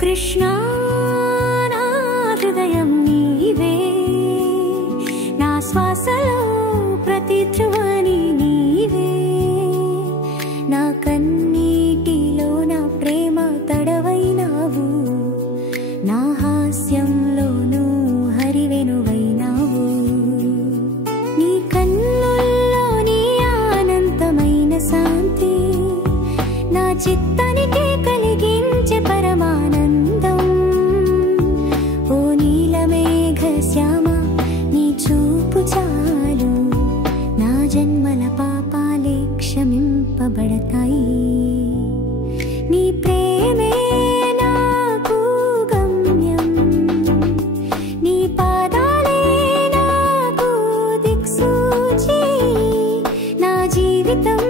కృష్ణా నా హృదయం నీవే, నా శ్వాసలో ప్రతి ధ్రువని నీవే, నా కన్నీటిలో నా ప్రేమ తడవైనావు, నా హాస్యంలోనూ హరివెనువైనావు. నీ కన్నుల్లో నీ అనంతమైన శాంతి నా చిత్తానికి కలిగించే పరమానందం. ఓ నీలమేఘ శ్యామ నీ చూపు చాలు, నా జన్మల పాపాలే క్షమింపబడతాయి. నీ ప్రేమే నాకు గమ్యం, నీ పాదాలే నాకు దిక్సూచి, నా జీవితం